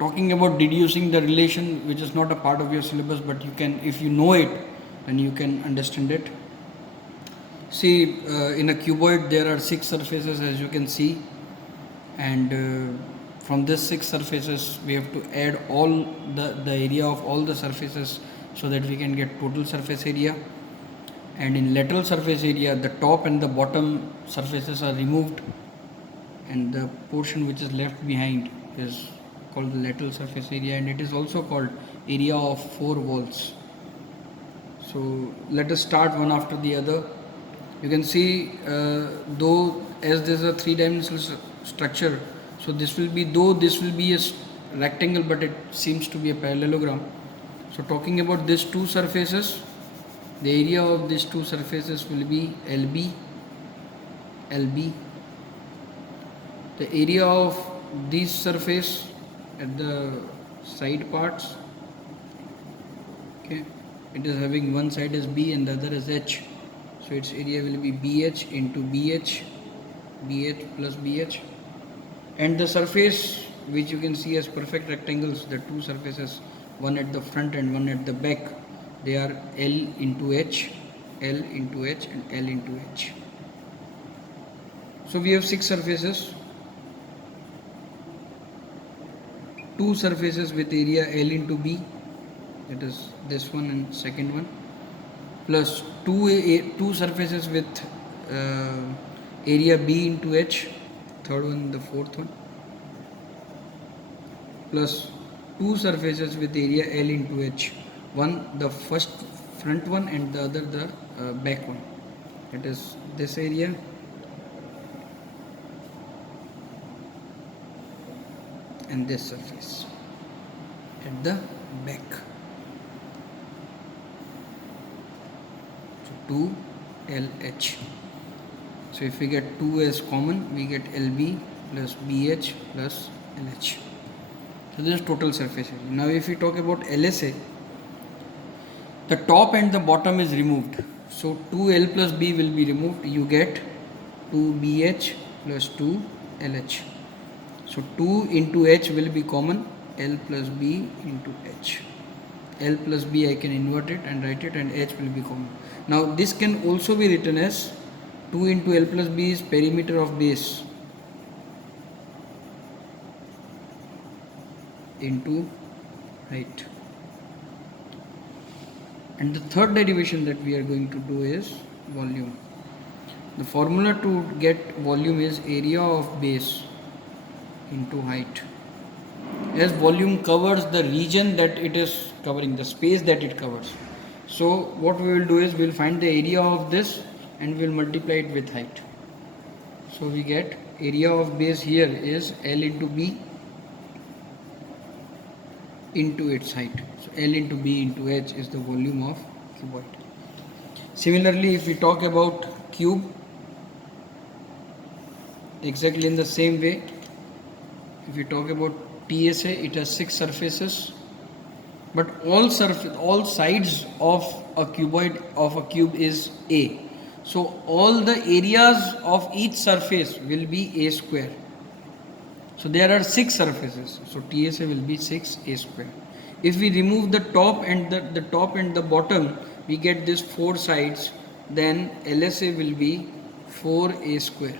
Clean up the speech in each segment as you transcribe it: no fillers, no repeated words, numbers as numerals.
talking about deducing the relation which is not a part of your syllabus, but you can, if you know it, then you can understand it. See, in a cuboid there are 6 surfaces, as you can see, and from this 6 surfaces we have to add all the area of all the surfaces so that we can get total surface area. And in lateral surface area, the top and the bottom surfaces are removed, and the portion which is left behind is called the lateral surface area, and it is also called area of 4 walls. So let us start one after the other. You can see, though as there is a 3-dimensional structure, so this will be, though this will be a rectangle, but it seems to be a parallelogram. So talking about these 2 surfaces, the area of these 2 surfaces will be LB. The area of this surface at the side parts, okay, it is having one side as B and the other as H. So its area will be BH into BH plus BH. And the surface which you can see as perfect rectangles, the 2 surfaces, one at the front and one at the back, they are L into H, L into H and L into H. So we have 6 surfaces, 2 surfaces with area L into B, that is this one and second one, plus 2 surfaces with area B into H, third one and the fourth one, plus 2 surfaces with area L into H, one the first front one and the other the back one, that is this area and this surface at the back. So 2 LH. So if we get 2 as common, we get LB plus BH plus LH. So this is total surface area. Now if we talk about LSA, the top and the bottom is removed. So 2L plus B will be removed. You get 2BH plus 2LH. So 2 into H will be common, L plus B into H. L plus B I can invert it and write it, and H will be common. Now this can also be written as 2 into L plus B is perimeter of base into height. And the third derivation that we are going to do is volume. The formula to get volume is area of base into height. As volume covers the region that it is covering, the space that it covers. So what we will do is we will find the area of this and we will multiply it with height. So we get area of base here is L into B into its height. So L into B into H is the volume of cuboid. Similarly, if we talk about cube, exactly in the same way, if we talk about TSA, it has 6 surfaces, but all sides of a cuboid of a cube is A. So all the areas of each surface will be A square. So there are 6 surfaces. So TSA will be 6A square. If we remove the top and the top and the bottom, we get these 4 sides. Then LSA will be 4A square.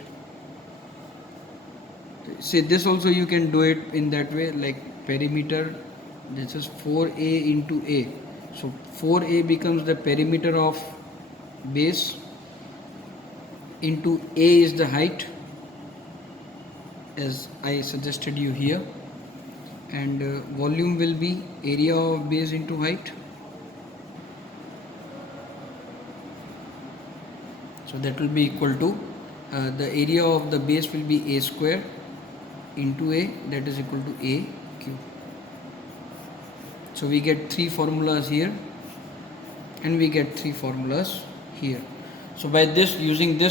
See, this also you can do it in that way, like perimeter. This is 4A into A. So 4A becomes the perimeter of base into A is the height, as I suggested you here, and volume will be area of base into height. So that will be equal to the area of the base will be A square into A, that is equal to A cube. So we get 3 formulas here and we get 3 formulas here. So by this, using this